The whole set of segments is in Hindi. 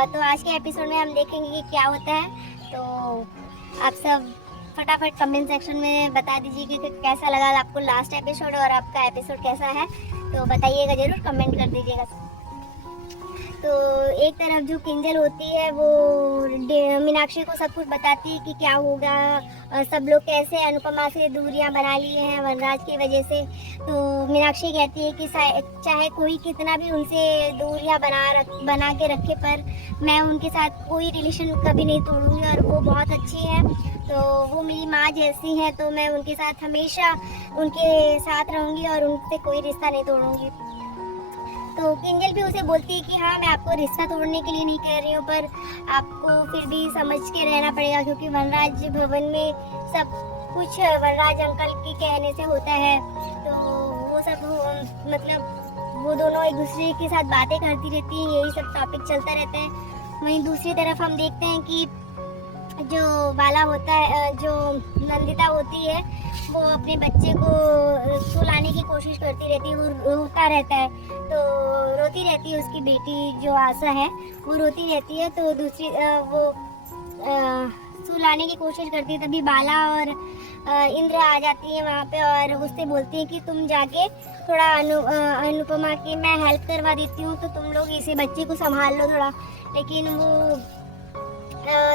तो आज के एपिसोड में हम देखेंगे कि क्या होता है। तो आप सब फटाफट कमेंट सेक्शन में बता दीजिए कि कैसा लगा आपको लास्ट एपिसोड और आपका एपिसोड कैसा है। तो बताइएगा, ज़रूर कमेंट कर दीजिएगा। तो एक तरफ जो किंजल होती है वो मीनाक्षी को सब कुछ बताती है कि क्या होगा, सब लोग कैसे अनुपमा से दूरियां बना लिए हैं वनराज की वजह से। तो मीनाक्षी कहती है कि चाहे कोई कितना भी उनसे दूरियां बना के रखे, पर मैं उनके साथ कोई रिलेशन कभी नहीं तोड़ूंगी और वो बहुत अच्छी है। तो वो मेरी माँ जैसी है, तो मैं उनके साथ हमेशा उनके साथ रहूंगी और उनसे कोई रिश्ता नहीं तोड़ूंगी। तो किंजल भी उसे बोलती है कि हाँ, मैं आपको रिश्ता तोड़ने के लिए नहीं कह रही हूँ, पर आपको फिर भी समझ के रहना पड़ेगा, क्योंकि वनराज भवन में सब कुछ वनराज अंकल के कहने से होता है। तो वो सब मतलब वो दोनों एक दूसरे के साथ बातें करती रहती है, यही सब टॉपिक चलता रहता है। वहीं दूसरी तरफ हम देखते हैं कि जो बाला होता है, जो नंदिता होती है, वो अपने बच्चे को सुलाने की कोशिश करती रहती है, वो रोता रहता है। तो रोती रहती है उसकी बेटी जो आशा है, वो रोती रहती है। तो दूसरी वो सुलाने की कोशिश करती है, तभी बाला और इंद्र आ जाती है वहाँ पे और उससे बोलती है कि तुम जाके थोड़ा अनुपमा की मैं हेल्प करवा देती हूँ, तो तुम लोग इसे बच्चे को संभाल लो थोड़ा। लेकिन वो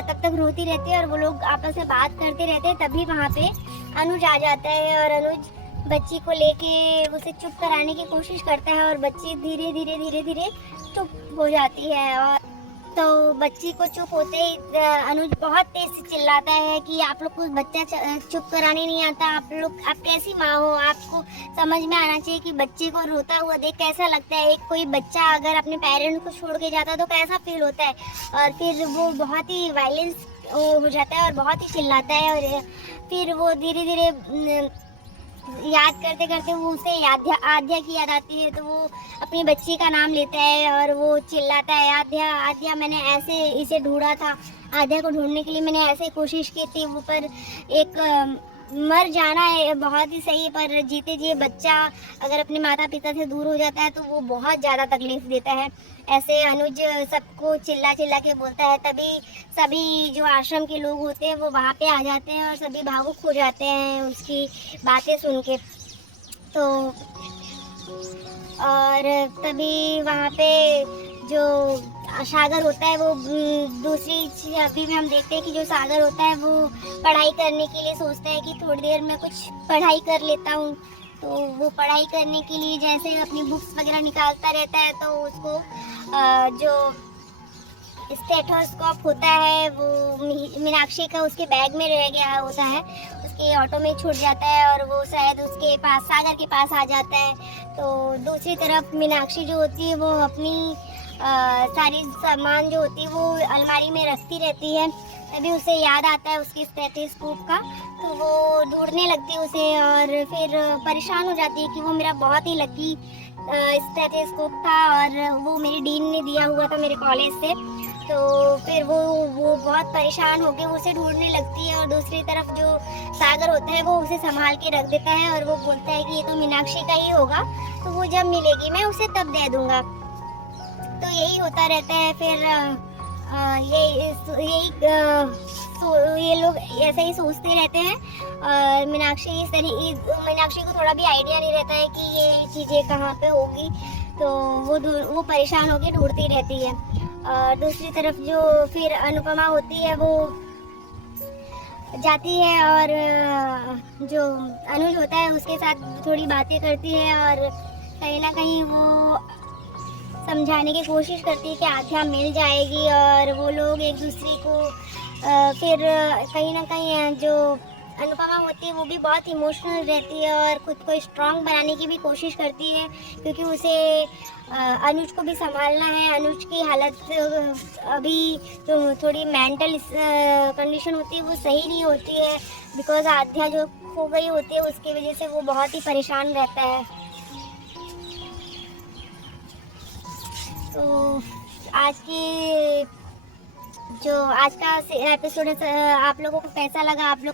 तब तक रोती रहती है और वो लोग आपस में बात करते रहते हैं। तभी वहाँ पे अनुज आ जाता है और अनुज बच्ची को लेके उसे चुप कराने की कोशिश करता है और बच्ची धीरे धीरे चुप हो जाती है। और तो बच्ची को चुप होते ही अनुज बहुत तेज से चिल्लाता है कि आप लोग को बच्चा चुप कराने नहीं आता, आप कैसी माँ हो, आपको समझ में आना चाहिए कि बच्चे को रोता हुआ देख कैसा लगता है। एक कोई बच्चा अगर अपने पेरेंट्स को छोड़ के जाता है तो कैसा फील होता है। और फिर वो बहुत ही वायलेंस हो जाता है और बहुत ही चिल्लाता है। और फिर वो धीरे धीरे याद करते करते वो उसे आद्या की याद आती है, तो वो अपनी बच्ची का नाम लेता है और वो चिल्लाता है, आद्या आद्या, मैंने ऐसे इसे ढूंढा था, आद्या को ढूंढने के लिए मैंने ऐसे कोशिश की थी। वो पर एक मर जाना है बहुत ही सही, पर जीते जी बच्चा अगर अपने माता पिता से दूर हो जाता है तो वो बहुत ज़्यादा तकलीफ देता है। ऐसे अनुज सबको चिल्ला चिल्ला के बोलता है। तभी सभी जो आश्रम के लोग होते हैं वो वहाँ पे आ जाते हैं और सभी भावुक हो जाते हैं उसकी बातें सुन के। तो और तभी वहाँ पे जो सागर होता है वो दूसरी छवि में हम देखते हैं कि जो सागर होता है वो पढ़ाई करने के लिए सोचता है कि थोड़ी देर में कुछ पढ़ाई कर लेता हूँ। तो वो पढ़ाई करने के लिए जैसे अपनी बुक्स वगैरह निकालता रहता है, तो उसको जो स्टेथोस्कोप होता है वो मीनाक्षी का उसके बैग में रह गया होता है, उसके ऑटो में छूट जाता है और वो शायद उसके पास सागर के पास आ जाता है। तो दूसरी तरफ मीनाक्षी जो होती है वो अपनी सारी सामान जो होती है वो अलमारी में रखती रहती है। तभी उसे याद आता है उसके स्टेथोस्कोप का, तो वो ढूंढने लगती है उसे और फिर परेशान हो जाती है कि वो मेरा बहुत ही लकी स्टेथोस्कोप था और वो मेरी डीन ने दिया हुआ था मेरे कॉलेज से। तो फिर वो बहुत परेशान होकर उसे ढूंढने लगती है और दूसरी तरफ जो सागर होता है वो उसे संभाल के रख देता है और वो बोलता है कि ये तो मीनाक्षी का ही होगा, तो वो जब मिलेगी मैं उसे तब दे दूंगा। तो यही होता रहता है। फिर ये लोग ऐसे ही सोचते रहते हैं और मीनाक्षी को थोड़ा भी आइडिया नहीं रहता है कि ये चीज़ें कहाँ पे होगी। तो वो परेशान होकर ढूंढती रहती है। और दूसरी तरफ जो फिर अनुपमा होती है वो जाती है और जो अनुज होता है उसके साथ थोड़ी बातें करती है और कहीं ना कहीं वो समझाने की कोशिश करती है कि आध्या मिल जाएगी और वो लोग एक दूसरे को फिर कहीं ना कहीं जो अनुपमा होती है वो भी बहुत इमोशनल रहती है और खुद को स्ट्रांग बनाने की भी कोशिश करती है, क्योंकि उसे अनुज को भी संभालना है। अनुज की हालत अभी जो थोड़ी मेंटल कंडीशन होती है वो सही नहीं होती है, बिकॉज आध्या जो खो गई होती है उसकी वजह से वो बहुत ही परेशान रहता है। तो आज का एपिसोड आप लोगों को कैसा लगा, आप लोग